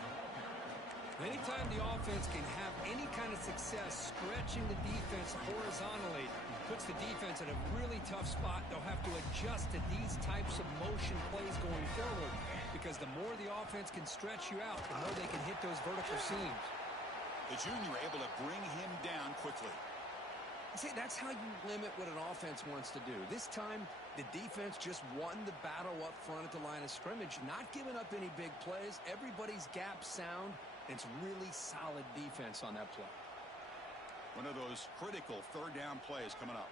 Anytime the offense can have any kind of success stretching the defense horizontally, puts the defense in a really tough spot. They'll have to adjust to these types of motion plays going forward, because the more the offense can stretch you out, the more they can hit those vertical seams. The junior able to bring him down quickly. See, that's how you limit what an offense wants to do. This time, the defense just won the battle up front at the line of scrimmage, not giving up any big plays. Everybody's gap sound. It's really solid defense on that play. One of those critical third down plays coming up.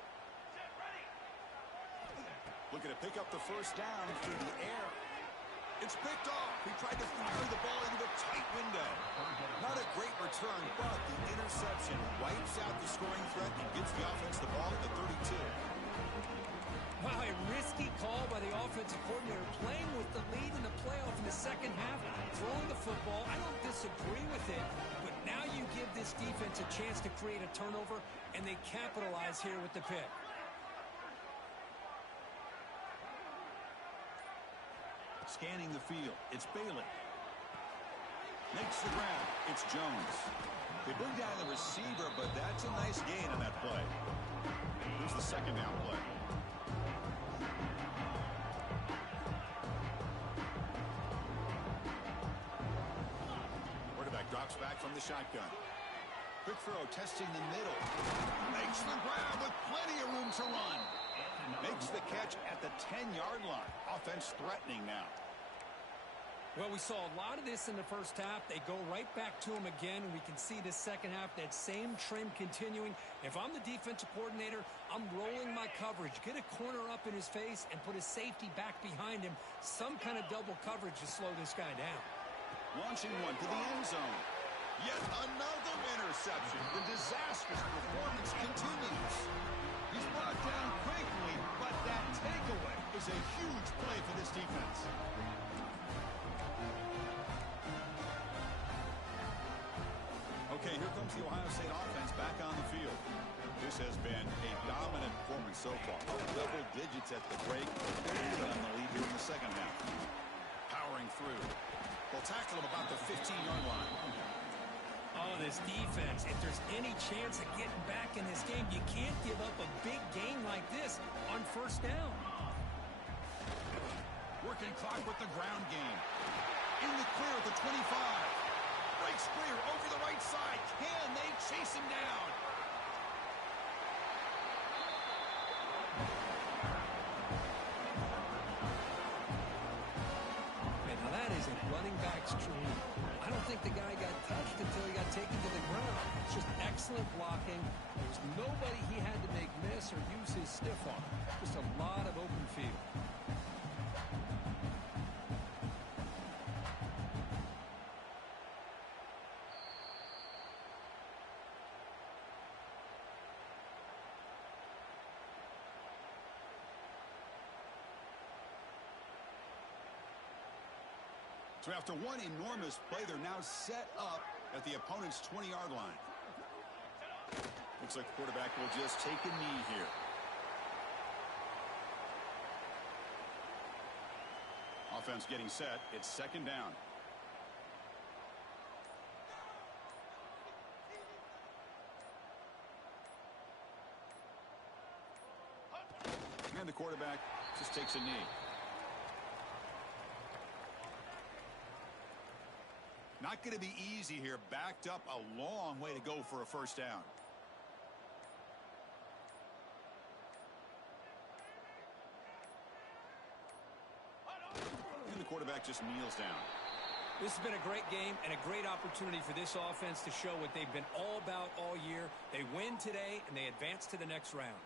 Looking to pick up the first down through the air. It's picked off. He tried to fire the ball into a tight window. Not a great return, but the interception wipes out the scoring threat and gives the offense the ball at the 32. Wow, a risky call by the offensive coordinator, playing with the lead in the playoff in the second half, throwing the football. I don't disagree with it, but now you give this defense a chance to create a turnover, and they capitalize here with the pick. Scanning the field. It's Bailey. Makes the grab. It's Jones. They bring down the receiver, but that's a nice gain on that play. Here's the second down play. Quarterback drops back from the shotgun. Quick throw, testing the middle. Makes the grab with plenty of room to run. Makes the catch at the 10-yard line. Offense threatening now. Well, we saw a lot of this in the first half. They go right back to him again, and we can see the second half, that same trend continuing. If I'm the defensive coordinator, I'm rolling my coverage. Get a corner up in his face and put a safety back behind him. Some kind of double coverage to slow this guy down. Launching one to the end zone. Yet another interception. The disastrous performance continues. He's brought down quickly, but that takeaway is a huge play for this defense. Okay, here comes the Ohio State offense back on the field. This has been a dominant performance so far. Double digits at the break. They're on the lead here in the second half. Powering through. They'll tackle him about the 15-yard line. Oh, this defense, if there's any chance of getting back in this game, you can't give up a big gain like this on first down. Working clock with the ground game. In the clear at the 25. Breaks clear over the right side. Can they chase him down? Man, now that is a running back's dream. I don't think the guy got touched until he got taken to the ground. It's just excellent blocking. There's nobody he had to make miss or use his stiff arm. Just a lot of open field. So after one enormous play, they're now set up at the opponent's 20-yard line. Looks like the quarterback will just take a knee here. Offense getting set. It's second down. And the quarterback just takes a knee. Not going to be easy here. Backed up a long way to go for a first down. And the quarterback just kneels down. This has been a great game and a great opportunity for this offense to show what they've been all about all year. They win today, and they advance to the next round.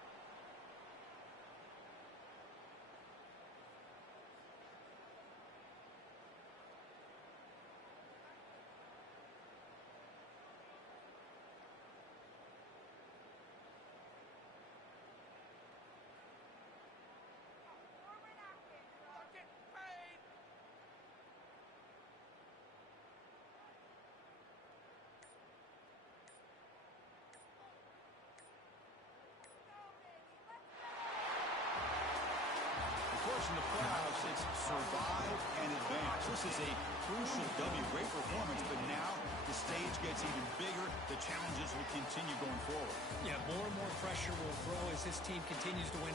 In the playoffs, it's survive and advance. This is a crucial W. Great performance, but now the stage gets even bigger. The challenges will continue going forward. Yeah, more and more pressure will grow as this team continues to win.